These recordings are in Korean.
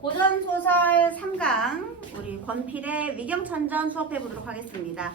고전소설 3강 우리 권필의 위경천전 수업해 보도록 하겠습니다.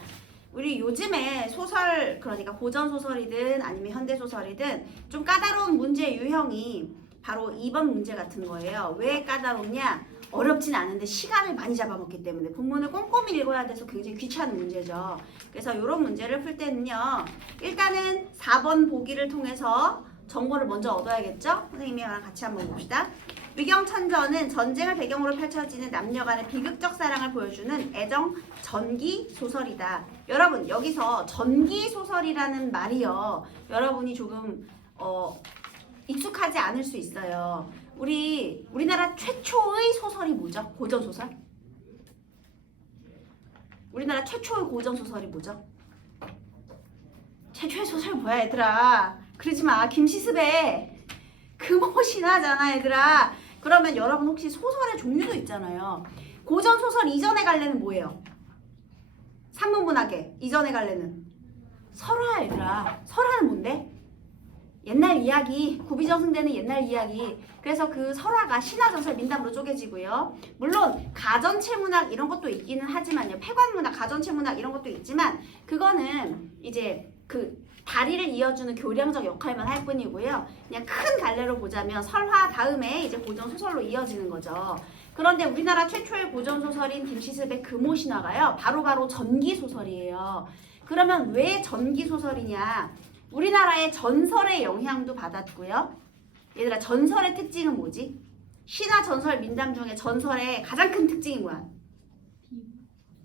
우리 요즘에 소설, 그러니까 고전소설이든 아니면 현대소설이든 좀 까다로운 문제 유형이 바로 2번 문제 같은 거예요. 왜 까다롭냐? 어렵진 않은데 시간을 많이 잡아먹기 때문에 본문을 꼼꼼히 읽어야 돼서 굉장히 귀찮은 문제죠. 그래서 이런 문제를 풀 때는요, 일단은 4번 보기를 통해서 정보를 먼저 얻어야겠죠? 선생님이랑 같이 한번 봅시다. 위경천전은 전쟁을 배경으로 펼쳐지는 남녀 간의 비극적 사랑을 보여주는 애정 전기 소설이다. 여러분, 여기서 전기 소설이라는 말이요, 여러분이 조금 익숙하지 않을 수 있어요. 우리나라 최초의 소설이 뭐죠? 고전소설? 우리나라 최초의 고전소설이 뭐죠? 최초의 소설 뭐야 얘들아? 그러지마. 김시습의 금오신화잖아 얘들아. 그러면 여러분 혹시 소설의 종류도 있잖아요. 고전소설 이전에 갈래는 뭐예요? 산문문학의 이전에 갈래는 설화 얘들아. 설화는 뭔데? 옛날 이야기, 구비정승되는 옛날 이야기. 그래서 그 설화가 신화전설 민담으로 쪼개지고요. 물론 가전체문학 이런 것도 있기는 하지만요. 폐관문학, 가전체문학 이런 것도 있지만 그거는 이제 그 다리를 이어주는 교량적 역할만 할 뿐이고요. 그냥 큰 갈래로 보자면 설화 다음에 이제 고전소설로 이어지는 거죠. 그런데 우리나라 최초의 고전소설인 김시습의 금오신화가요, 바로 전기소설이에요. 그러면 왜 전기소설이냐? 우리나라의 전설의 영향도 받았고요. 얘들아, 전설의 특징은 뭐지? 신화, 전설, 민담 중에 전설의 가장 큰 특징이 뭐야?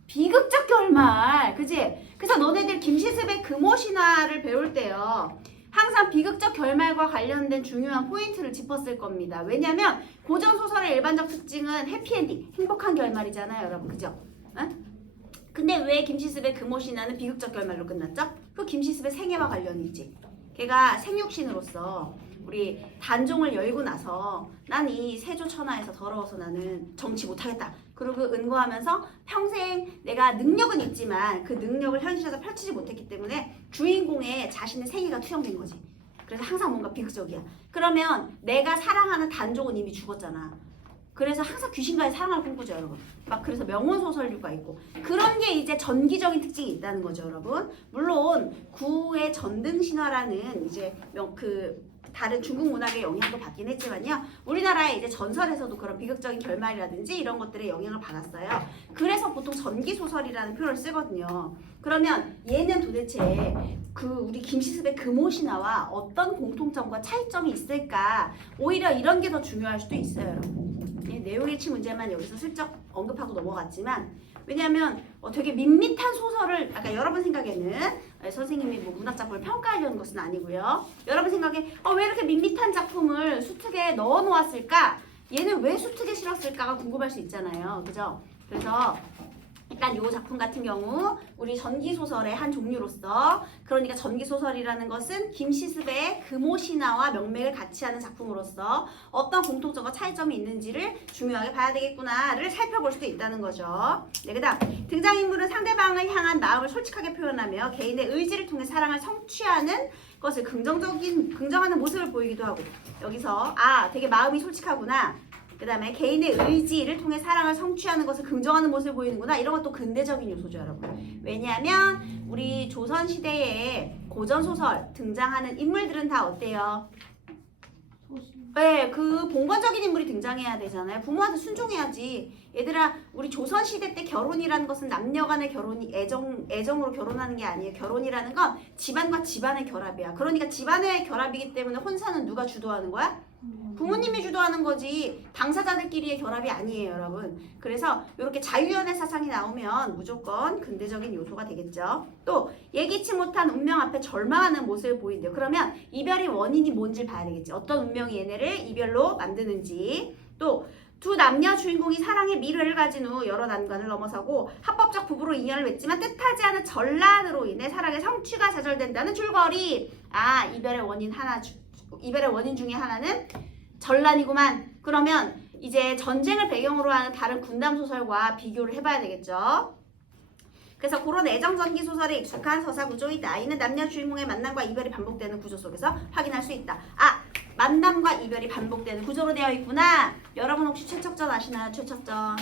비극적 결말, 그지? 그래서 너네들 김시습의 금오신화를 배울 때요, 항상 비극적 결말과 관련된 중요한 포인트를 짚었을 겁니다. 왜냐면 고전소설의 일반적 특징은 해피엔딩, 행복한 결말이잖아요, 여러분, 그죠? 응? 근데 왜 김시습의 금오신화는 비극적 결말로 끝났죠? 그 김시습의 생애와 관련이 있지. 걔가 생육신으로서 우리 단종을 열고 나서 난 이 세조천하에서 더러워서 나는 정치 못하겠다. 그리고 은거하면서 평생 내가 능력은 있지만 그 능력을 현실에서 펼치지 못했기 때문에 주인공의 자신의 생애가 투영된 거지. 그래서 항상 뭔가 비극적이야. 그러면 내가 사랑하는 단종은 이미 죽었잖아. 그래서 항상 귀신과의 사랑을 꿈꾸죠, 여러분. 막 그래서 명언소설류가 있고 그런 게 이제 전기적인 특징이 있다는 거죠, 여러분. 물론 구의 전등신화라는 이제 다른 중국 문학의 영향도 받긴 했지만요. 우리나라의 이제 전설에서도 그런 비극적인 결말이라든지 이런 것들의 영향을 받았어요. 그래서 보통 전기소설이라는 표현을 쓰거든요. 그러면 얘는 도대체 우리 김시습의 금오신화와 어떤 공통점과 차이점이 있을까? 오히려 이런 게 더 중요할 수도 있어요, 여러분. 내용일치 문제만 여기서 슬쩍 언급하고 넘어갔지만, 왜냐하면 되게 밋밋한 소설을, 아까 여러분 생각에는 선생님이 뭐 문학작품을 평가하려는 것은 아니고요. 여러분 생각에 왜 이렇게 밋밋한 작품을 수특에 넣어 놓았을까? 얘는 왜 수특에 실었을까가 궁금할 수 있잖아요. 그죠? 그래서 일단 이 작품 같은 경우 우리 전기소설의 한 종류로서, 그러니까 전기소설이라는 것은 김시습의 금오신화와 명맥을 같이 하는 작품으로서 어떤 공통점과 차이점이 있는지를 중요하게 봐야 되겠구나를 살펴볼 수도 있다는 거죠. 네, 그 다음 등장인물은 상대방을 향한 마음을 솔직하게 표현하며 개인의 의지를 통해 사랑을 성취하는 것을 긍정하는 모습을 보이기도 하고, 여기서 되게 마음이 솔직하구나, 그 다음에 개인의 의지를 통해 사랑을 성취하는 것을 긍정하는 모습을 보이는구나, 이런 것도 근대적인 요소죠, 여러분. 왜냐하면 우리 조선시대에 고전소설 등장하는 인물들은 다 어때요? 네, 그 봉건적인 인물이 등장해야 되잖아요. 부모한테 순종해야지. 얘들아, 우리 조선시대 때 결혼이라는 것은 남녀 간의 결혼이 애정으로 결혼하는 게 아니에요. 결혼이라는 건 집안과 집안의 결합이야. 그러니까 집안의 결합이기 때문에 혼사는 누가 주도하는 거야? 부모님이 주도하는 거지 당사자들끼리의 결합이 아니에요, 여러분. 그래서 이렇게 자유연애 사상이 나오면 무조건 근대적인 요소가 되겠죠. 또 예기치 못한 운명 앞에 절망하는 모습을 보인대요. 그러면 이별의 원인이 뭔지 봐야 되겠지. 어떤 운명이 얘네를 이별로 만드는지. 또 두 남녀 주인공이 사랑의 미래를 가진 후 여러 난관을 넘어서고 합법적 부부로 인연을 맺지만 뜻하지 않은 전란으로 인해 사랑의 성취가 좌절된다는 줄거리. 이별의 원인 중에 하나는 전란이구만. 그러면 이제 전쟁을 배경으로 하는 다른 군담 소설과 비교를 해봐야 되겠죠. 그래서 그런 애정 전기 소설에 익숙한 서사 구조이다. 이는 남녀 주인공의 만남과 이별이 반복되는 구조 속에서 확인할 수 있다. 만남과 이별이 반복되는 구조로 되어 있구나. 여러분 혹시 최척전 아시나요? 최척전.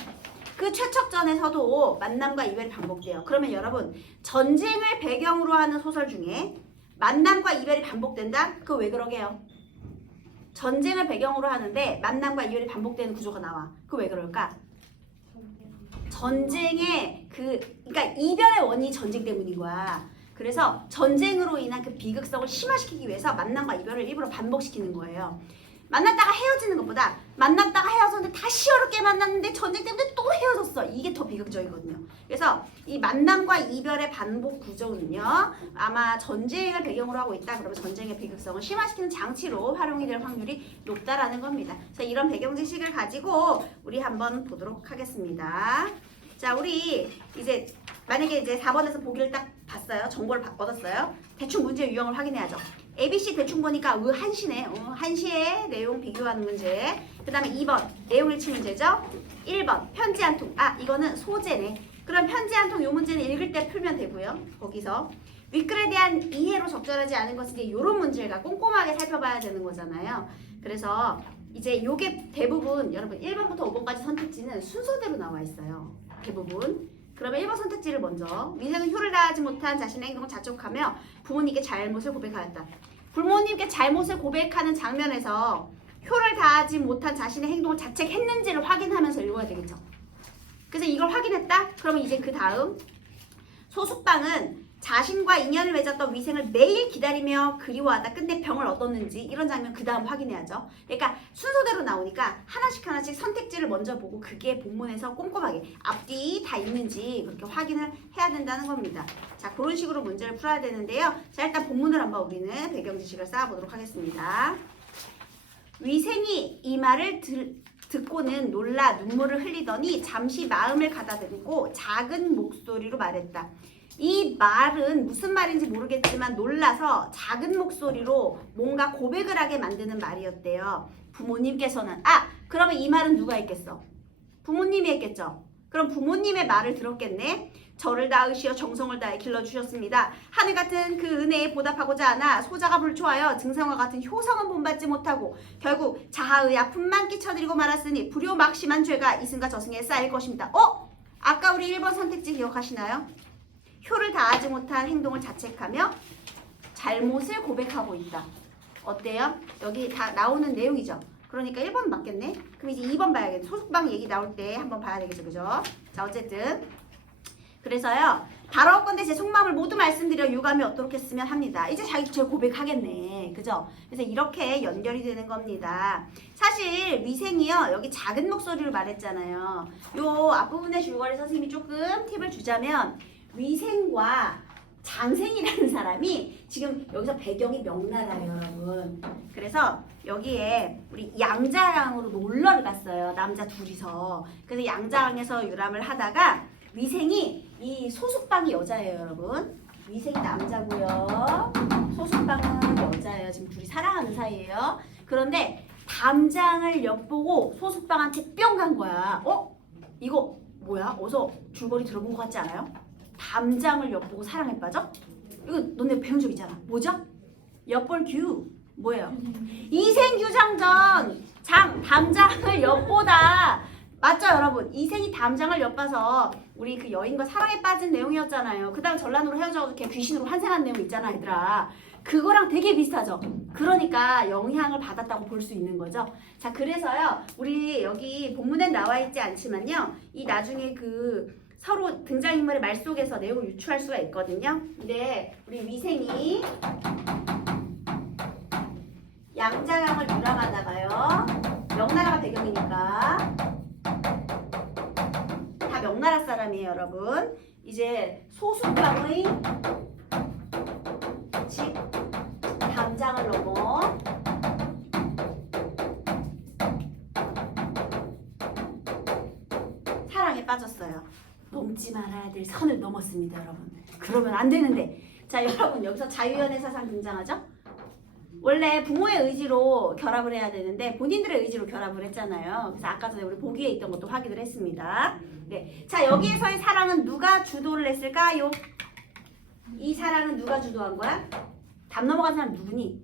그 최척전에서도 만남과 이별이 반복돼요. 그러면 여러분 전쟁을 배경으로 하는 소설 중에 만남과 이별이 반복된다? 그거 왜 그러게요? 전쟁을 배경으로 하는데 만남과 이별이 반복되는 구조가 나와. 그거 왜 그럴까? 전쟁의 그러니까 이별의 원인이 전쟁 때문인 거야. 그래서 전쟁으로 인한 그 비극성을 심화시키기 위해서 만남과 이별을 일부러 반복시키는 거예요. 만났다가 헤어지는 것보다 만났다가 헤어졌는데 다시 어렵게 만났는데 전쟁 때문에 또 헤어졌어. 이게 더 비극적이거든요. 그래서 이 만남과 이별의 반복 구조는요. 아마 전쟁을 배경으로 하고 있다. 그러면 전쟁의 비극성을 심화시키는 장치로 활용이 될 확률이 높다라는 겁니다. 그래서 이런 배경 지식을 가지고 우리 한번 보도록 하겠습니다. 자, 우리 이제 만약에 이제 4번에서 보기를 딱 봤어요. 정보를 얻었어요. 대충 문제 유형을 확인해야죠. ABC 대충 보니까 한시네. 한시의 내용 비교하는 문제. 그 다음에 2번 내용 일치 문제죠. 1번 편지 한 통. 이거는 소재네. 그럼 편지 한 통 요 문제는 읽을 때 풀면 되고요. 거기서 윗글에 대한 이해로 적절하지 않은 것은 이제 요런 문제가 꼼꼼하게 살펴봐야 되는 거잖아요. 그래서 이제 요게 대부분 여러분 1번부터 5번까지 선택지는 순서대로 나와 있어요. 대부분. 그러면 1번 선택지를 먼저 미생은 효를 다하지 못한 자신의 행동을 자책하며 부모님께 잘못을 고백하였다. 부모님께 잘못을 고백하는 장면에서 효를 다하지 못한 자신의 행동을 자책했는지를 확인하면서 읽어야 되겠죠. 그래서 이걸 확인했다? 그러면 이제 그 다음 소숙방은 자신과 인연을 맺었던 위생을 매일 기다리며 그리워하다 끝내 병을 얻었는지 이런 장면 그 다음 확인해야죠. 그러니까 순서대로 나오니까 하나씩 선택지를 먼저 보고 그게 본문에서 꼼꼼하게 앞뒤 다 있는지 그렇게 확인을 해야 된다는 겁니다. 자, 그런 식으로 문제를 풀어야 되는데요. 자, 일단 본문을 한번 우리는 배경 지식을 쌓아보도록 하겠습니다. 위생이 이 말을 듣고는 놀라 눈물을 흘리더니 잠시 마음을 가다듬고 작은 목소리로 말했다. 이 말은 무슨 말인지 모르겠지만 놀라서 작은 목소리로 뭔가 고백을 하게 만드는 말이었대요. 부모님께서는 그러면 이 말은 누가 했겠어? 부모님이 했겠죠. 그럼 부모님의 말을 들었겠네. 저를 낳으시어 정성을 다해 길러주셨습니다. 하늘 같은 그 은혜에 보답하고자 하나 소자가 불초하여 증상과 같은 효성은 본받지 못하고 결국 자하의 아픔만 끼쳐드리고 말았으니 불효막심한 죄가 이승과 저승에 쌓일 것입니다. 아까 우리 1번 선택지 기억하시나요? 효를 다하지 못한 행동을 자책하며 잘못을 고백하고 있다. 어때요? 여기 다 나오는 내용이죠. 그러니까 1번 맞겠네. 그럼 이제 2번 봐야겠네. 소속방 얘기 나올 때 한번 봐야 되겠죠. 그죠? 자, 어쨌든 그래서요. 바로 건데 제 속마음을 모두 말씀드려 유감이 어떻게 했으면 합니다. 이제 자기 죄 고백하겠네. 그죠? 그래서 이렇게 연결이 되는 겁니다. 사실 위생이요. 여기 작은 목소리로 말했잖아요. 요 앞부분의 줄거리 선생님이 조금 팁을 주자면 위생과 장생이라는 사람이 지금 여기서 배경이 명나라예요, 여러분. 그래서 여기에 우리 양자강으로 놀러를 갔어요. 남자 둘이서. 그래서 양자강에서 유람을 하다가 위생이 이 소숙방이 여자예요, 여러분. 위생이 남자고요. 소숙방은 여자예요. 지금 둘이 사랑하는 사이예요. 그런데 담장을 엿보고 소숙방한테 뿅 간 거야. 이거 뭐야? 어서 줄거리 들어본 것 같지 않아요? 담장을 엿보고 사랑에 빠져? 이거 너네 배운 적 있잖아. 뭐죠? 엿볼규. 뭐예요? 이생규장전. 담장을 엿보다. 맞죠, 여러분? 이생이 담장을 엿봐서 우리 그 여인과 사랑에 빠진 내용이었잖아요. 그 다음 전란으로 헤어져서 걔 귀신으로 환생한 내용 있잖아, 얘들아. 그거랑 되게 비슷하죠? 그러니까 영향을 받았다고 볼 수 있는 거죠. 자, 그래서요. 우리 여기 본문엔 나와 있지 않지만요. 이 나중에 그 서로 등장인물의 말 속에서 내용을 유추할 수가 있거든요. 근데 우리 위생이 양자강을 유람하다가요. 명나라가 배경이니까 다 명나라 사람이에요, 여러분. 이제 소숙방의 집 담장을 넘어 사랑에 빠졌어요. 넘지 말아야 될 선을 넘었습니다, 여러분. 그러면 안 되는데. 자, 여러분 여기서 자유연애 사상 등장하죠? 원래 부모의 의지로 결합을 해야 되는데 본인들의 의지로 결합을 했잖아요. 그래서 아까 전에 우리 보기에 있던 것도 확인을 했습니다. 네, 자, 여기에서의 사랑은 누가 주도를 했을까요? 이 사랑은 누가 주도한 거야? 담 넘어간 사람 누구니?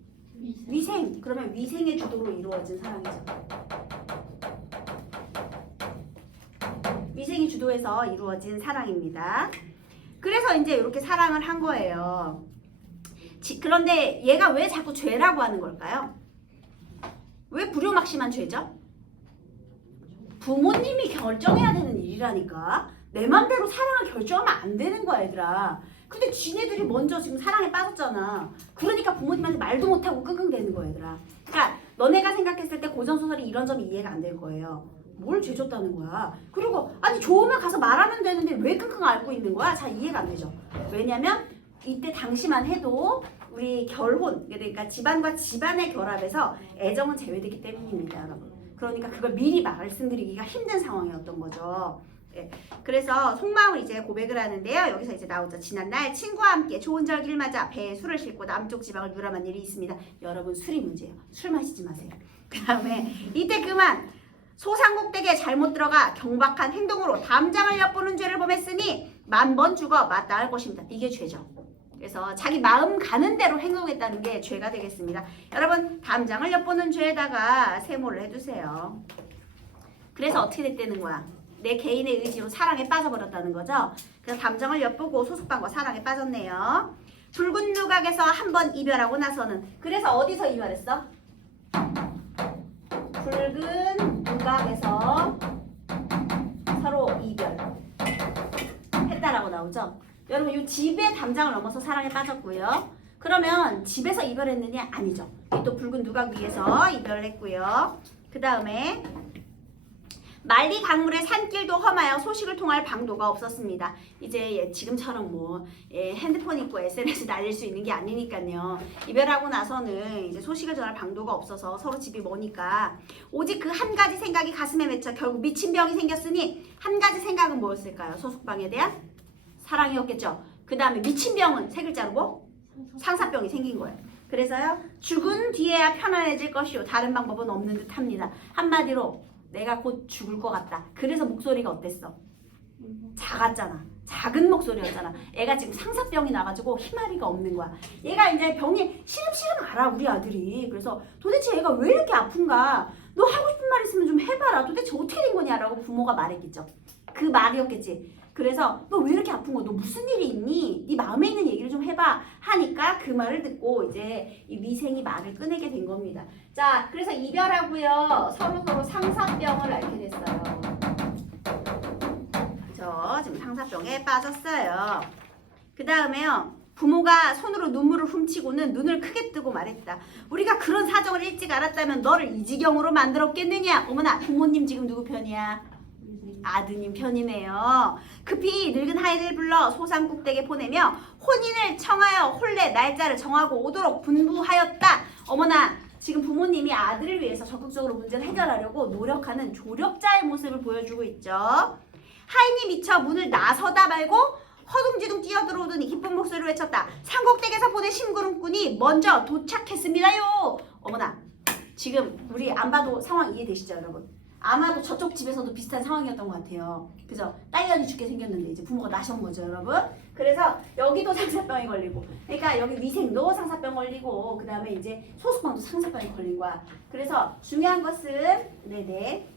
위생. 그러면 위생의 주도로 이루어진 사랑이죠. 위생이 주도해서 이루어진 사랑입니다. 그래서 이제 이렇게 사랑을 한 거예요. 그런데 얘가 왜 자꾸 죄라고 하는 걸까요? 왜 불효막심한 죄죠? 부모님이 결정해야 되는 일이라니까. 내 맘대로 사랑을 결정하면 안 되는 거야, 얘들아. 근데 지네들이 먼저 지금 사랑에 빠졌잖아. 그러니까 부모님한테 말도 못하고 끙끙대는 거야, 얘들아. 그러니까 너네가 생각했을 때 고전소설이 이런 점이 이해가 안 될 거예요. 뭘 죄졌다는 거야. 그리고 아니 좋으면 가서 말하면 되는데 왜 끙끙 앓고 있는 거야? 잘 이해가 안 되죠. 왜냐면 이때 당시만 해도 우리 결혼, 그러니까 집안과 집안의 결합에서 애정은 제외되기 때문입니다, 여러분. 그러니까 그걸 미리 말씀드리기가 힘든 상황이었던 거죠. 네. 그래서 속마음을 이제 고백을 하는데요. 여기서 이제 나오죠. 지난날 친구와 함께 좋은 절기를 맞아 배에 술을 싣고 남쪽 지방을 유람한 일이 있습니다. 여러분 술이 문제예요. 술 마시지 마세요. 그 다음에 이때 그만 소상국댁에 잘못 들어가 경박한 행동으로 담장을 엿보는 죄를 범했으니 만번 죽어 마땅할 것입니다. 이게 죄죠. 그래서 자기 마음 가는 대로 행동했다는 게 죄가 되겠습니다. 여러분 담장을 엿보는 죄에다가 세모를 해두세요. 그래서 어떻게 됐다는 거야? 내 개인의 의지로 사랑에 빠져버렸다는 거죠. 그래서 담장을 엿보고 소숙방과 사랑에 빠졌네요. 붉은 누각에서 한 번 이별하고 나서는 그래서 어디서 이별했어? 붉은 누각에서 서로 이별했다라고 나오죠. 여러분 이 집의 담장을 넘어서 사랑에 빠졌고요. 그러면 집에서 이별했느냐? 아니죠. 또 붉은 누각 위에서 이별을 했고요. 그 다음에 만리 강물의 산길도 험하여 소식을 통할 방도가 없었습니다. 이제 지금처럼 뭐 핸드폰 있고 SNS 날릴 수 있는 게 아니니까요. 이별하고 나서는 이제 소식을 전할 방도가 없어서 서로 집이 머니까 오직 그 한 가지 생각이 가슴에 맺혀 결국 미친 병이 생겼으니 한 가지 생각은 뭐였을까요? 소속방에 대한 사랑이었겠죠. 그 다음에 미친 병은 세 글자로 뭐? 상사병이 생긴 거예요. 그래서요. 죽은 뒤에야 편안해질 것이요. 다른 방법은 없는 듯 합니다. 한마디로 내가 곧 죽을 것 같다. 그래서 목소리가 어땠어? 작았잖아. 작은 목소리였잖아. 애가 지금 상사병이 나가지고 희마리가 없는 거야. 얘가 이제 병이 시름시름 알아, 우리 아들이. 그래서 도대체 얘가 왜 이렇게 아픈가? 너 하고 싶은 말 있으면 좀 해봐라. 도대체 어떻게 된 거냐라고 부모가 말했겠죠. 그 말이었겠지. 그래서 너 왜 이렇게 아픈 거야? 너 무슨 일이 있니? 네 마음에 있는 얘기를 좀 해봐 하니까 그 말을 듣고 이제 이 미생이 말을 꺼내게 된 겁니다. 자, 그래서 이별하고요. 서로 상사병을 앓게 됐어요. 저 지금 상사병에 빠졌어요. 그 다음에요. 부모가 손으로 눈물을 훔치고는 눈을 크게 뜨고 말했다. 우리가 그런 사정을 일찍 알았다면 너를 이 지경으로 만들었겠느냐? 어머나, 부모님 지금 누구 편이야? 아드님 편이네요. 급히 늙은 하인을 불러 소상국댁에 보내며 혼인을 청하여 혼례 날짜를 정하고 오도록 분부하였다. 어머나, 지금 부모님이 아들을 위해서 적극적으로 문제를 해결하려고 노력하는 조력자의 모습을 보여주고 있죠. 하인이 미쳐 문을 나서다 말고 허둥지둥 뛰어들어오더니 기쁜 목소리로 외쳤다. 상국댁에서 보낸 심부름꾼이 먼저 도착했습니다요. 어머나, 지금 우리 안 봐도 상황 이해되시죠, 여러분? 아마도 저쪽 집에서도 비슷한 상황이었던 것 같아요. 그죠? 딸년이 죽게 생겼는데 이제 부모가 나신 거죠, 여러분. 그래서 여기도 상사병이 걸리고, 그러니까 여기 위생도 상사병 걸리고, 그 다음에 이제 소수방도 상사병이 걸린 거야. 그래서 중요한 것은 네네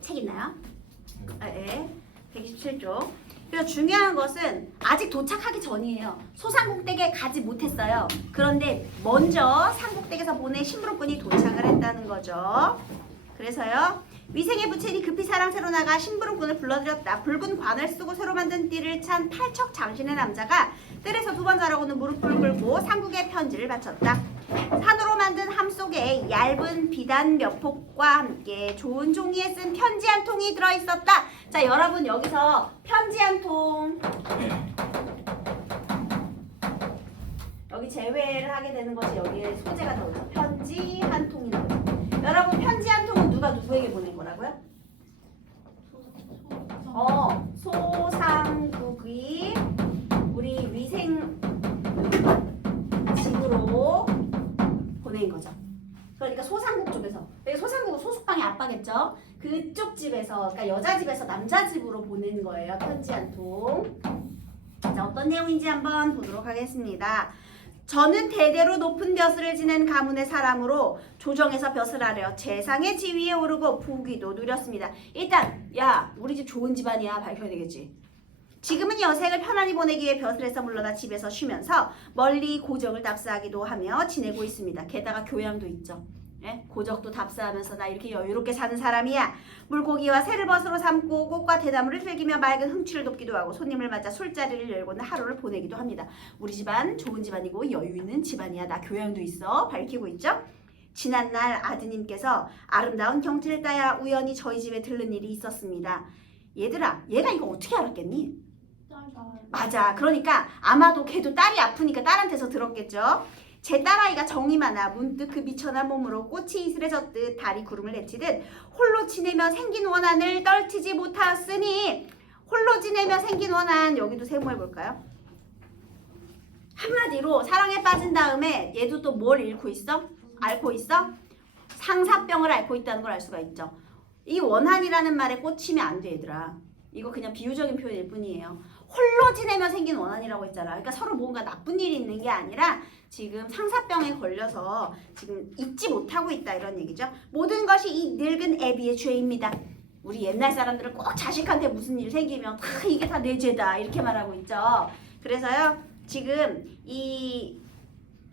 책 있나요? 네, 127쪽. 그래서 중요한 것은 아직 도착하기 전이에요. 소상국댁에 가지 못했어요. 그런데 먼저 상국댁에서 보낸 심부름꾼이 도착을 했다는 거죠. 그래서요. 위생의 부친이 급히 사랑새로 나가 심부름꾼을 불러들였다. 붉은 관을 쓰고 새로 만든 띠를 찬 팔척 장신의 남자가 뜰에서 두 번 자라고는 무릎을 꿇고 상국에 편지를 바쳤다. 산으로 만든 함 속에 얇은 비단 몇 폭과 함께 좋은 종이에 쓴 편지 한 통이 들어있었다. 자, 여러분 여기서 편지 한 통 여기 제외를 하게 되는 것이 여기에 소재가 나오죠. 편지 한 통이 나오죠. 여러분 편지 한 통은 누가 누구에게 보낸 거라고요? 소상국이 우리 위생 집으로 보낸 거죠. 그러니까 소상국 쪽에서, 소상국은 소숙방의 아빠겠죠. 그쪽 집에서, 그러니까 여자 집에서 남자 집으로 보낸 거예요. 편지 한 통. 자, 어떤 내용인지 한번 보도록 하겠습니다. 저는 대대로 높은 벼슬을 지낸 가문의 사람으로 조정에서 벼슬 아래 재상의 지위에 오르고 부귀도 누렸습니다. 일단 야 우리 집 좋은 집안이야 밝혀야 되겠지. 지금은 여생을 편안히 보내기 위해 벼슬에서 물러나 집에서 쉬면서 멀리 고적을 답사하기도 하며 지내고 있습니다. 게다가 교양도 있죠. 예? 고적도 답사하면서 나 이렇게 여유롭게 사는 사람이야. 물고기와 새를 벗으로 삼고 꽃과 대나무를 즐기며 맑은 흥취를 돕기도 하고 손님을 맞아 술자리를 열고는 하루를 보내기도 합니다. 우리 집안 좋은 집안이고 여유 있는 집안이야. 나 교양도 있어. 밝히고 있죠. 지난날 아드님께서 아름다운 경치를 따야 우연히 저희 집에 들른 일이 있었습니다. 얘들아 얘가 이거 어떻게 알았겠니? 맞아. 그러니까 아마도 걔도 딸이 아프니까 딸한테서 들었겠죠. 제 딸아이가 정이 많아 문득 그 미천한 몸으로 꽃이 이슬해졌듯 달이 구름을 헤치듯 홀로 지내며 생긴 원한을 떨치지 못하였으니 홀로 지내며 생긴 원한 여기도 세모해볼까요? 한마디로 사랑에 빠진 다음에 얘도 또 뭘 잃고 있어? 앓고 있어? 상사병을 앓고 있다는 걸 알 수가 있죠. 이 원한이라는 말에 꽂히면 안 돼 얘들아. 이거 그냥 비유적인 표현일 뿐이에요. 홀로 지내며 생긴 원한이라고 했잖아. 그러니까 서로 뭔가 나쁜 일이 있는 게 아니라 지금 상사병에 걸려서 지금 잊지 못하고 있다 이런 얘기죠. 모든 것이 이 늙은 애비의 죄입니다. 우리 옛날 사람들은 꼭 자식한테 무슨 일 생기면 다 이게 다 내 죄다 이렇게 말하고 있죠. 그래서요 지금 이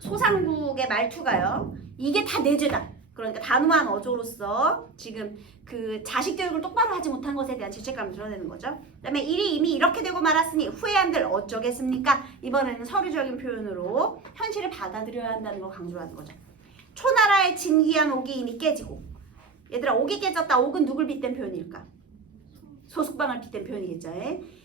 소상국의 말투가요 이게 다 내 죄다. 그러니까 단호한 어조로서 지금 그 자식 교육을 똑바로 하지 못한 것에 대한 죄책감을 드러내는 거죠. 그다음에 일이 이미 이렇게 되고 말았으니 후회한들 어쩌겠습니까? 이번에는 서류적인 표현으로 현실을 받아들여야 한다는 걸 강조하는 거죠. 초나라의 진귀한 옥이 이미 깨지고 얘들아 옥이 깨졌다. 옥은 누굴 빗댄 표현일까? 소숙방을 빗댄 표현이겠죠.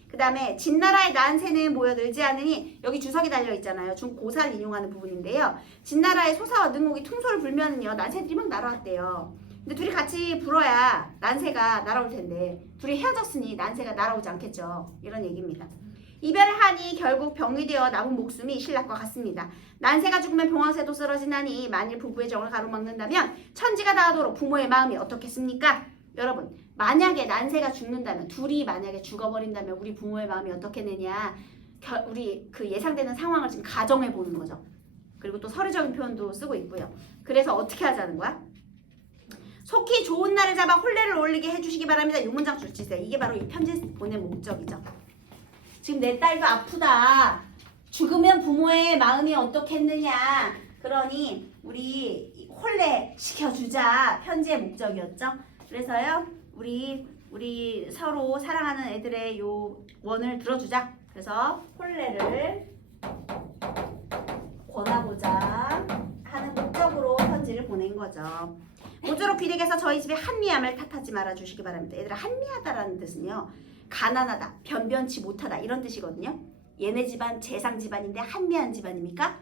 그 다음에 진나라의 난세는 모여들지 않으니 여기 주석이 달려있잖아요. 중고사를 인용하는 부분인데요. 진나라의 소사와 능옥이 퉁소를 불면은요 난세들이 막 날아왔대요. 근데 둘이 같이 불어야 난세가 날아올 텐데 둘이 헤어졌으니 난세가 날아오지 않겠죠. 이런 얘기입니다. 이별을 하니 결국 병이 되어 남은 목숨이 신락과 같습니다. 난세가 죽으면 병왕새도 쓰러지나니 만일 부부의 정을 가로막는다면 천지가 다하도록 부모의 마음이 어떻겠습니까? 여러분 만약에 난세가 죽는다면 둘이 만약에 죽어버린다면 우리 부모의 마음이 어떻겠느냐 우리 그 예상되는 상황을 지금 가정해 보는 거죠. 그리고 또 서류적인 표현도 쓰고 있고요. 그래서 어떻게 하자는 거야? 속히 좋은 날을 잡아 혼례를 올리게 해주시기 바랍니다. 이 문장 줄치세요. 이게 바로 이 편지 보낸 목적이죠. 지금 내 딸도 아프다. 죽으면 부모의 마음이 어떻겠느냐. 그러니 우리 혼례 시켜주자. 편지의 목적이었죠. 그래서요 우리 서로 사랑하는 애들의 요 원을 들어주자. 그래서 혼례를 권하고자 하는 목적으로 편지를 보낸 거죠. 모쪼록 귀댁에서 저희 집에 한미함을 탓하지 말아주시기 바랍니다. 얘들아 한미하다라는 뜻은요 가난하다, 변변치 못하다 이런 뜻이거든요. 얘네 집안 재상 집안인데 한미한 집안입니까?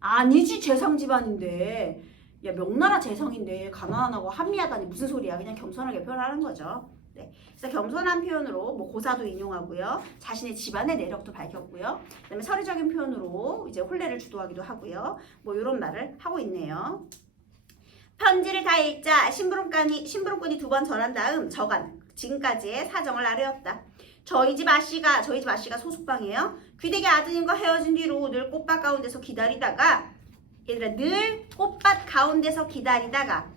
아니지 재상 집안인데 야 명나라 재성인데 가난하고 한미하다니 무슨 소리야. 그냥 겸손하게 표현하는 거죠. 네. 그래서 겸손한 표현으로 뭐 고사도 인용하고요. 자신의 집안의 내력도 밝혔고요. 그다음에 서류적인 표현으로 이제 혼례를 주도하기도 하고요. 뭐 이런 말을 하고 있네요. 편지를 다 읽자 심부름꾼이 2번 전한 다음 저간 지금까지의 사정을 아뢰었다. 저희 집 아씨가 소숙방이에요. 귀댁의 아드님과 헤어진 뒤로 늘 꽃밭 가운데서 기다리다가 얘들아 늘 꽃밭 가운데서 기다리다가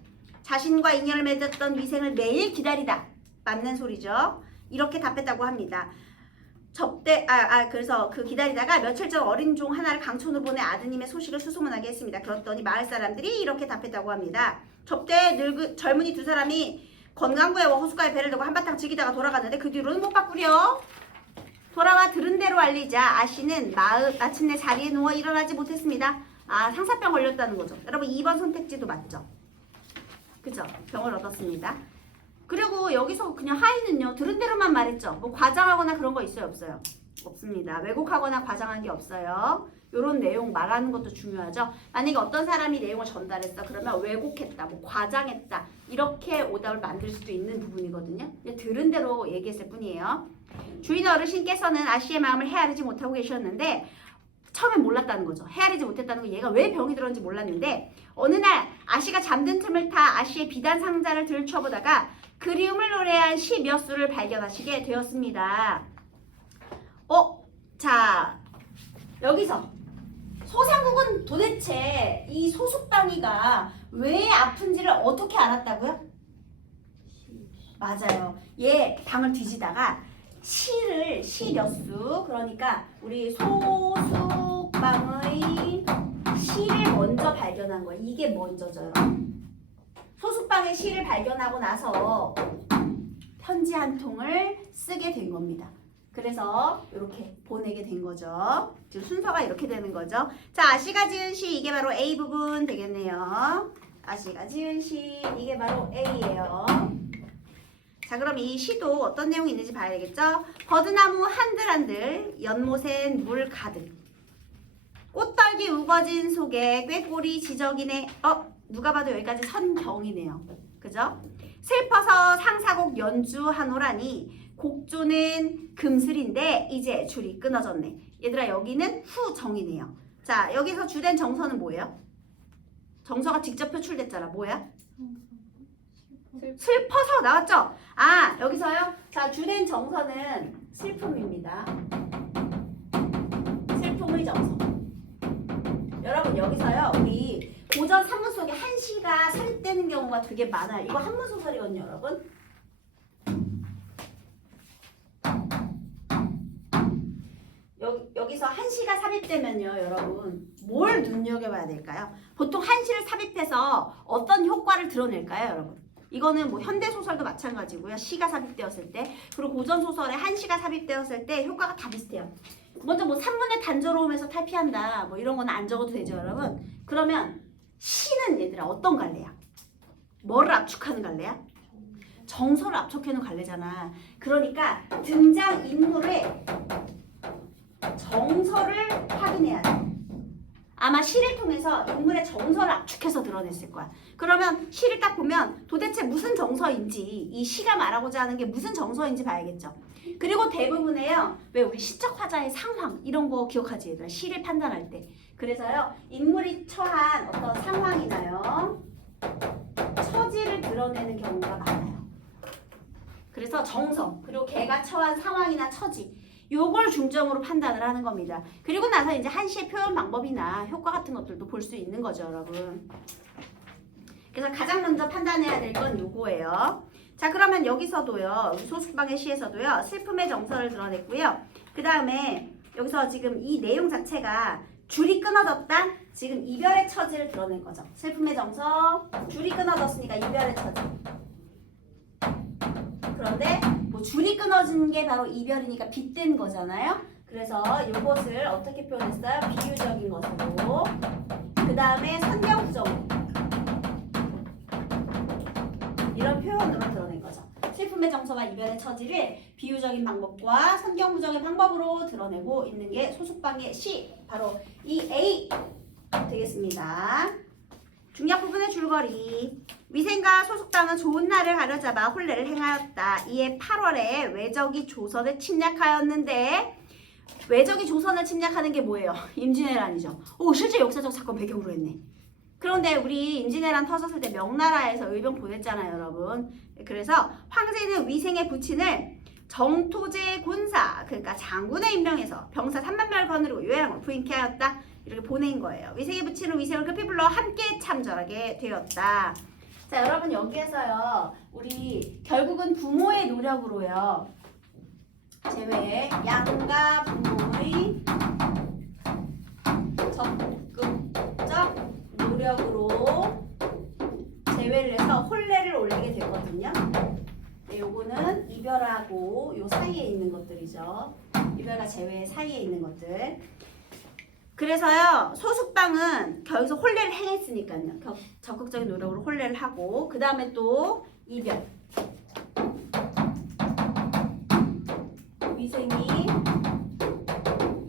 자신과 인연을 맺었던 위생을 매일 기다리다 맞는 소리죠. 이렇게 답했다고 합니다. 그래서 그 기다리다가 며칠 전 어린 종 하나를 강촌으로 보내 아드님의 소식을 수소문하게 했습니다. 그랬더니 마을 사람들이 이렇게 답했다고 합니다. 접대 젊은이 두 사람이 건강구애와 호숫가에 배를 두고 한바탕 즐기다가 돌아갔는데 그 뒤로는 못 봤구려. 돌아와 들은 대로 알리자 아씨는 마침내 자리에 누워 일어나지 못했습니다. 상사병 걸렸다는 거죠. 여러분 2번 선택지도 맞죠? 그죠? 병을 얻었습니다. 그리고 여기서 그냥 하이는요 들은 대로만 말했죠. 뭐 과장하거나 그런 거 있어요? 없어요? 없습니다. 왜곡하거나 과장한 게 없어요. 이런 내용 말하는 것도 중요하죠. 만약에 어떤 사람이 내용을 전달했어 그러면 왜곡했다, 뭐 과장했다 이렇게 오답을 만들 수도 있는 부분이거든요. 근데 들은 대로 얘기했을 뿐이에요. 주인 어르신께서는 아씨의 마음을 헤아리지 못하고 계셨는데 처음엔 몰랐다는 거죠. 헤아리지 못했다는 거 얘가 왜 병이 들었는지 몰랐는데 어느 날 아씨가 잠든 틈을 타 아씨의 비단 상자를 들춰보다가 그리움을 노래한 시 몇 수를 발견하시게 되었습니다. 자 여기서 소상국은 도대체 이 소숙방이가 왜 아픈지를 어떻게 알았다고요? 맞아요. 얘 방을 뒤지다가 시 몇 수, 그러니까 우리 소숙방의 시를 먼저 발견한 거예요. 이게 먼저죠. 소숙방의 시를 발견하고 나서 편지 한 통을 쓰게 된 겁니다. 그래서 이렇게 보내게 된 거죠. 지금 순서가 이렇게 되는 거죠. 자, 아씨가 지은 시, 이게 바로 A 부분 되겠네요. 아씨가 지은 시, 이게 바로 A예요. 자, 그럼 이 시도 어떤 내용이 있는지 봐야 되겠죠? 버드나무 한들한들, 연못엔 물 가득, 꽃떨기 우거진 속에 꾀꼬리 지저귀네. 누가 봐도 여기까지 선경이네요. 그죠? 슬퍼서 상사곡 연주하노라니 곡조는 금슬인데 이제 줄이 끊어졌네. 얘들아, 여기는 후정이네요. 자, 여기서 주된 정서는 뭐예요? 정서가 직접 표출됐잖아. 뭐야? 슬퍼서 나왔죠? 아, 여기서요? 자, 주된 정서는 슬픔입니다. 슬픔의 정서. 여러분, 여기서요, 우리 고전 산문 속에 한시가 삽입되는 경우가 되게 많아요. 이거 한문 소설이거든요, 여러분. 여기서 한시가 삽입되면요, 여러분, 뭘 눈여겨봐야 될까요? 보통 한시를 삽입해서 어떤 효과를 드러낼까요, 여러분? 이거는 뭐 현대소설도 마찬가지고요. 시가 삽입되었을 때, 그리고 고전소설에 한시가 삽입되었을 때 효과가 다 비슷해요. 먼저 뭐 산문의 단조로움에서 탈피한다, 뭐 이런 건 안 적어도 되죠, 여러분? 그러면 시는 얘들아 어떤 갈래야? 뭐를 압축하는 갈래야? 정서를 압축하는 갈래잖아. 그러니까 등장 인물의 정서를 확인해야 돼. 아마 시를 통해서 인물의 정서를 압축해서 드러냈을 거야. 그러면 시를 딱 보면 도대체 무슨 정서인지, 이 시가 말하고자 하는 게 무슨 정서인지 봐야겠죠. 그리고 대부분에요, 왜 우리 시적 화자의 상황 이런 거 기억하지, 얘들아? 시를 판단할 때. 그래서요, 인물이 처한 어떤 상황이나요, 처지를 드러내는 경우가 많아요. 그래서 정서, 그리고 걔가 처한 상황이나 처지, 요걸 중점으로 판단을 하는 겁니다. 그리고 나서 이제 한시의 표현 방법이나 효과 같은 것들도 볼 수 있는 거죠, 여러분. 그래서 가장 먼저 판단해야 될 건 요거예요. 자, 그러면 여기서도요, 소숙방의 시에서도요, 슬픔의 정서를 드러냈고요. 그 다음에 여기서 지금 이 내용 자체가 줄이 끊어졌다? 지금 이별의 처지를 드러낸 거죠. 슬픔의 정서, 줄이 끊어졌으니까 이별의 처지. 그런데 뭐 줄이 끊어진 게 바로 이별이니까 빗댄 거잖아요. 그래서 이것을 어떻게 표현했어요? 비유적인 것으로. 그 다음에 선경부정, 이런 표현으로 드러낸 거죠. 슬픔의 정서와 이별의 처지를 비유적인 방법과 선경부정의 방법으로 드러내고 있는 게 소숙방의 시, 바로 이 A 되겠습니다. 중략 부분의 줄거리. 위생과 소숙당은 좋은 날을 가려잡아 혼례를 행하였다. 이에 8월에 외적이 조선을 침략하였는데, 외적이 조선을 침략하는 게 뭐예요? 임진왜란이죠. 오, 실제 역사적 사건 배경으로 했네. 그런데 우리 임진왜란 터졌을 때 명나라에서 의병 보냈잖아요, 여러분. 그래서 황제는 위생의 부친을 정토제 군사, 그러니까 장군에 임명해서 병사 3만 명을 거느리고 요양을 부인케 하였다. 이렇게 보낸 거예요. 위생의 부친은 위생을 급히 불러 함께 참전하게 되었다. 자, 여러분, 여기에서요, 우리 결국은 부모의 노력으로요, 제외, 양가 부모의 적극적 노력으로 제외를 해서 혼례를 올리게 되거든요. 네, 요거는 이별하고 요 사이에 있는 것들이죠. 이별과 제외 사이에 있는 것들. 그래서요, 소숙방은 여기서 혼례를 행했으니까요, 적극적인 노력으로 혼례를 하고, 그 다음에 또 이별. 위생이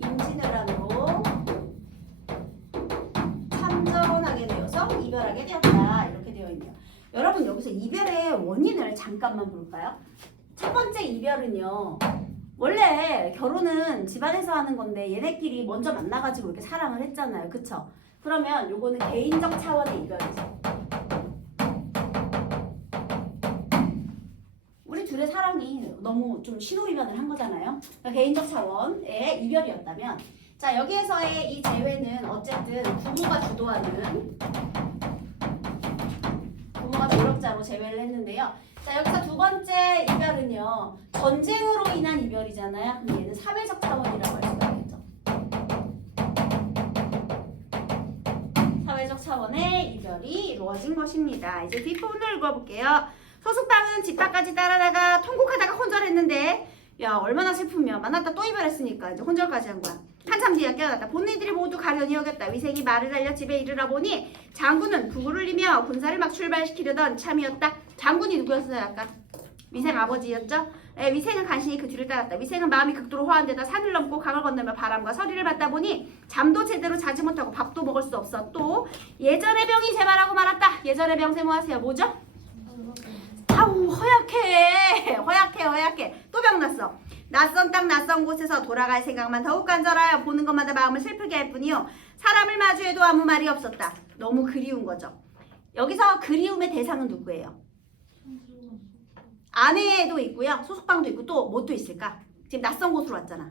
임진왜란으로 참전하게 되어서 이별하게 되었다. 이렇게 되어 있네요. 여러분, 여기서 이별의 원인을 잠깐만 볼까요? 첫 번째 이별은요, 원래 결혼은 집안에서 하는 건데 얘네끼리 먼저 만나가지고 이렇게 사랑을 했잖아요. 그쵸? 그러면 요거는 개인적 차원의 이별이죠. 우리 둘의 사랑이 너무 좀 신호위반을 한 거잖아요. 그러니까 개인적 차원의 이별이었다면, 자, 여기에서의 이 제외는 어쨌든 부모가 주도하는 부모가 조력자로 제외를 했는데요. 자, 여기서 두 번째 이별은요. 전쟁으로 인한 이별이잖아요. 그럼 얘는 사회적 차원이라고 할 수가 있겠죠. 사회적 차원의 이별이 이루어진 것입니다. 이제 뒷부분을 읽어볼게요. 소숙방은 집 밖까지 따라다가 통곡하다가 혼절했는데 야 얼마나 슬프면 만났다 또 이별했으니까 이제 혼절까지 한 거야. 한참 뒤에 깨어났다. 본네들이 모두 가련히 여겼다. 위생이 말을 달려 집에 이르러 보니 장군은 북을 울리며 군사를 막 출발시키려던 참이었다. 장군이 누구였어요 아까? 위생 아버지였죠? 네, 위생은 간신히 그 뒤를 따랐다. 위생은 마음이 극도로 허한데다 산을 넘고 강을 건너며 바람과 서리를 받다 보니 잠도 제대로 자지 못하고 밥도 먹을 수 없어. 또 예전의 병이 재발하고 말았다. 예전의 병세 뭐하세요? 뭐죠? 아우 허약해. 또 병났어. 낯선 땅 낯선 곳에서 돌아갈 생각만 더욱 간절하여 보는 것마다 마음을 슬프게 할 뿐이요. 사람을 마주해도 아무 말이 없었다. 너무 그리운 거죠. 여기서 그리움의 대상은 누구예요? 아내도 있고요. 소속방도 있고 또 뭣도 있을까? 지금 낯선 곳으로 왔잖아.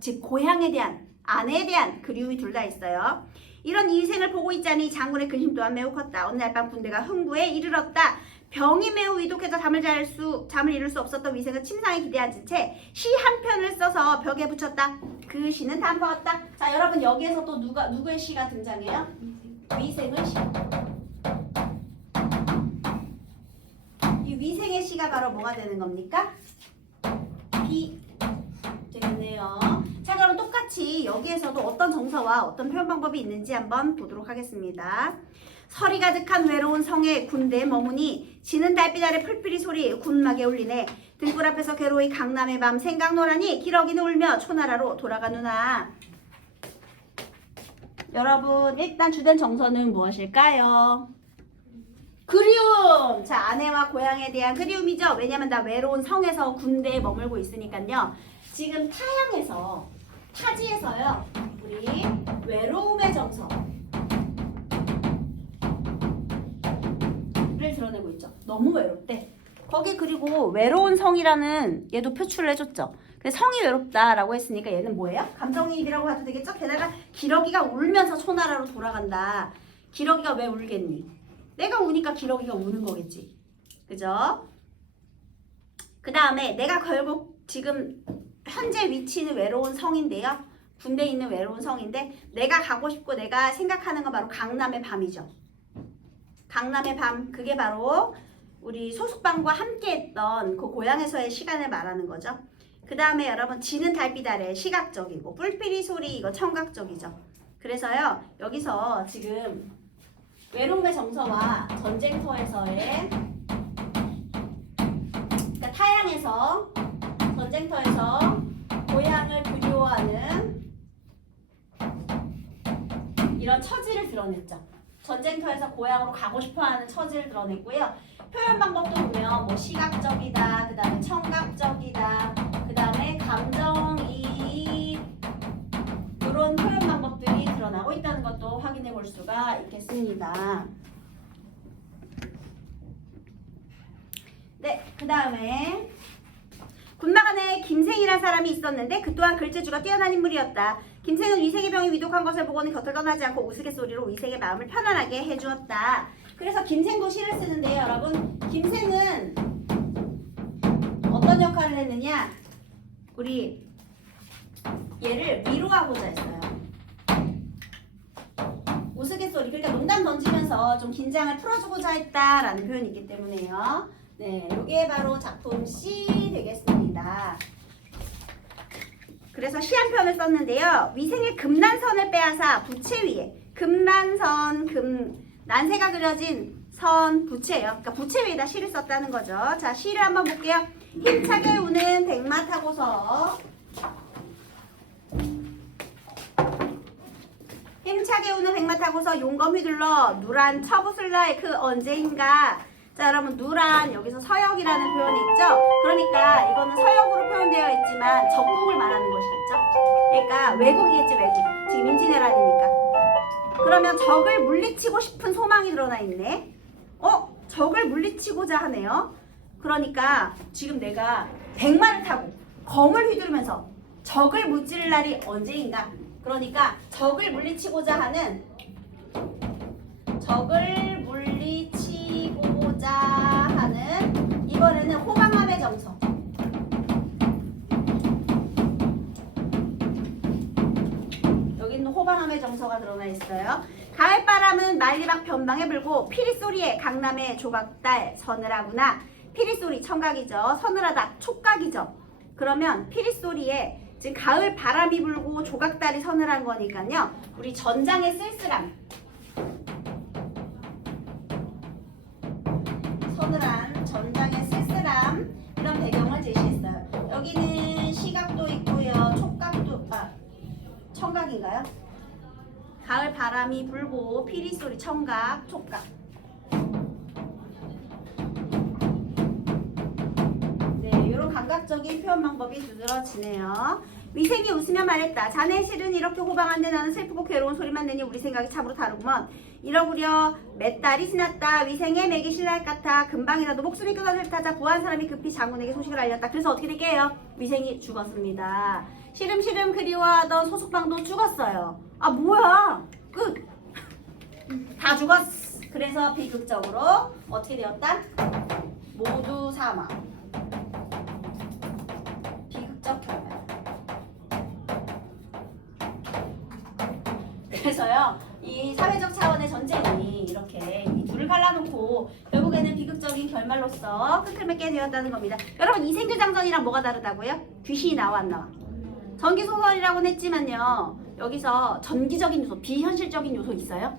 집 고향에 대한 아내에 대한 그리움이 둘 다 있어요. 이런 이생을 보고 있자니 장군의 근심 또한 매우 컸다. 어느 날 밤 군대가 흥부에 이르렀다. 병이 매우 위독해서 잠을 이룰 수 없었던 위생은 침상에 기대앉은 채 시 한 편을 써서 벽에 붙였다. 그 시는 다음과 같다. 자, 여러분 여기에서 또 누구의 시가 등장해요? 위생의 시. 이 위생의 시가 바로 뭐가 되는 겁니까? 비 되겠네요. 자, 그럼 똑같이 여기에서도 어떤 정서와 어떤 표현 방법이 있는지 한번 보도록 하겠습니다. 서리 가득한 외로운 성에 군대에 머무니 지는 달빛 아래 풀피리 소리 군막에 울리네. 등불 앞에서 괴로이 강남의 밤 생각노라니 기러기는 울며 초나라로 돌아가누나. 여러분 일단 주된 정서는 무엇일까요? 그리움! 자, 아내와 고향에 대한 그리움이죠. 왜냐면 나 외로운 성에서 군대에 머물고 있으니까요. 지금 타지에서요. 우리 외로움의 정서 드러내고 있죠. 너무 외롭대. 거기 그리고 외로운 성이라는 얘도 표출을 해줬죠. 근데 성이 외롭다라고 했으니까 얘는 뭐예요? 감정이입이라고 해도 되겠죠? 게다가 기러기가 울면서 초나라로 돌아간다. 기러기가 왜 울겠니? 내가 우니까 기러기가 우는 거겠지. 그죠? 그 다음에 내가 결국 지금 현재 위치는 외로운 성인데요. 군대에 있는 외로운 성인데 내가 가고 싶고 내가 생각하는 건 바로 강남의 밤이죠. 강남의 밤, 그게 바로 우리 소숙방과 함께 했던 그 고향에서의 시간을 말하는 거죠. 그 다음에 여러분 지는 달빛 아래 시각적이고 뿔피리 소리 이거 청각적이죠. 그래서요 여기서 지금 외로움의 정서와 전쟁터에서의 그러니까 타향에서 전쟁터에서 고향을 그리워하는 이런 처지를 드러냈죠. 전쟁터에서 고향으로 가고 싶어하는 처지를 드러냈고요. 표현 방법도 보면 뭐 시각적이다, 그 다음에 청각적이다, 그 다음에 감정이입 이런 표현 방법들이 드러나고 있다는 것도 확인해 볼 수가 있겠습니다. 네, 그 다음에 군막 안에 김생이라는 사람이 있었는데 그 또한 글재주가 뛰어난 인물이었다. 김생은 위생의 병이 위독한 것을 보고는 곁을 떠나지 않고 우스갯소리로 위생의 마음을 편안하게 해주었다. 그래서 김생도 시를 쓰는데요. 여러분 김생은 어떤 역할을 했느냐? 우리 얘를 위로하고자 했어요. 우스갯소리 그러니까 농담 던지면서 좀 긴장을 풀어주고자 했다라는 표현이 있기 때문에요. 네, 이게 바로 작품 C 되겠습니다. 그래서 시 한 편을 썼는데요. 위생의 금난선을 빼앗아 부채 위에 난새가 그려진 선 부채예요. 그러니까 부채 위에다 시를 썼다는 거죠. 자, 시를 한번 볼게요. 힘차게 우는 백마 타고서 용검 휘둘러 누란 처붓을 날 그 언제인가. 자, 여러분 누란 여기서 서역이라는 표현이 있죠. 그러니까 이거는 서역으로 표현되어 있지만 적국을 말하는 것이겠죠. 그러니까 외국이겠지. 외국. 지금 임진왜란이니까. 그러면 적을 물리치고 싶은 소망이 드러나 있네. 적을 물리치고자 하네요. 그러니까 지금 내가 백마를 타고 검을 휘두르면서 적을 무찌를 날이 언제인가? 그러니까 적을 물리치고자 하는 이번에는 호방함의 정서. 여기는 호방함의 정서가 드러나 있어요. 가을바람은 말리박 변방에 불고 피리소리에 강남의 조각달 서늘하구나. 피리소리 청각이죠. 서늘하다 촉각이죠. 그러면 피리소리에 지금 가을 바람이 불고 조각달이 서늘한 거니까요. 우리 전장의 쓸쓸함. 서늘한 전장의 쓸쓸함 이런 배경을 제시했어요. 여기는 시각도 있고요. 촉각도 청각인가요? 가을 바람이 불고 피리소리 청각 촉각. 네, 이런 감각적인 표현 방법이 두드러지네요. 위생이 웃으며 말했다. 자네 실은 이렇게 호방한데 나는 슬프고 괴로운 소리만 내니 우리 생각이 참으로 다르구먼. 이러구려 몇 달이 지났다. 위생에 맥이 실날 같아. 금방이라도 목숨이 끊어질 타자 부한 사람이 급히 장군에게 소식을 알렸다. 그래서 어떻게 될게요? 위생이 죽었습니다. 시름시름 그리워하던 소숙방도 죽었어요. 아 뭐야? 끝. 다 죽었어. 그래서 비극적으로 어떻게 되었다? 모두 사망. 비극적 결말. 그래서요, 이 사회적 차원의 전쟁이 이렇게 이 둘을 갈라놓고 결국에는 비극적인 결말로서 끝을 맺게 되었다는 겁니다. 여러분, 이생규장전이랑 뭐가 다르다고요? 귀신이 나와 안 나와? 전기소설이라고는 했지만요, 여기서 전기적인 요소, 비현실적인 요소 있어요?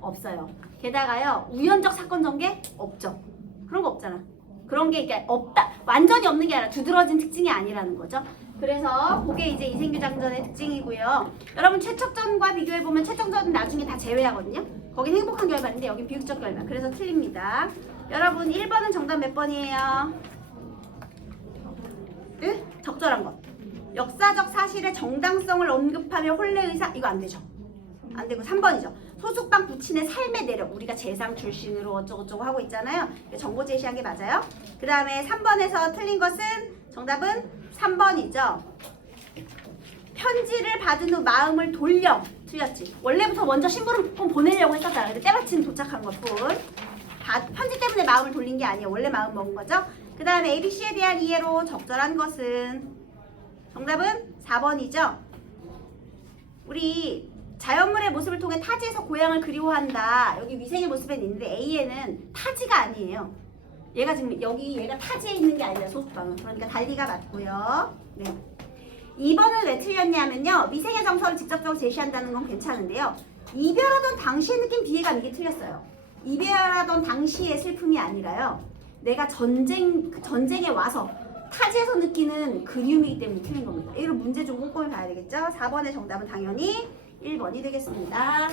없어요. 게다가요, 우연적 사건 전개? 없죠. 그런 거 없잖아. 그런 게 이게 없다, 완전히 없는 게 아니라 두드러진 특징이 아니라는 거죠. 그래서 그게 이제 이생규장전의 특징이고요. 여러분 최척전과 비교해보면 최척전은 나중에 다 제외하거든요. 거긴 행복한 결말인데 여긴 비극적 결말. 그래서 틀립니다. 여러분 1번은 정답 몇 번이에요? 응? 적절한 것. 역사적 사실의 정당성을 언급하며 혼례의사 이거 안 되죠. 안 되고 3번이죠. 소숙방 부친의 삶의 내력. 우리가 재상 출신으로 어쩌고저쩌고 하고 있잖아요. 정보 제시한 게 맞아요. 그 다음에 3번에서 틀린 것은 정답은 3번이죠. 편지를 받은 후 마음을 돌려. 틀렸지. 원래부터 먼저 신부름 보내려고 했었잖아. 근데 때마침 도착한 것뿐. 편지 때문에 마음을 돌린 게 아니에요. 원래 마음 먹은 거죠. 그 다음에 ABC에 대한 이해로 적절한 것은 정답은 4번이죠. 우리 자연물의 모습을 통해 타지에서 고향을 그리워한다. 여기 위생의 모습에 있는데 A에는 타지가 아니에요. 얘가 지금 여기 얘가 타지에 있는 게 아니라 소수방은. 그러니까 달리가 맞고요. 네. 2번은 왜 틀렸냐면요. 위생의 정서를 직접적으로 제시한다는 건 괜찮은데요. 이별하던 당시의 느낌 비애감 이게 틀렸어요. 이별하던 당시의 슬픔이 아니라요. 내가 전쟁에 와서 타지에서 느끼는 그리움이기 때문에 틀린 겁니다. 이런 문제 좀 꼼꼼히 봐야 되겠죠. 4번의 정답은 당연히 1번이 되겠습니다.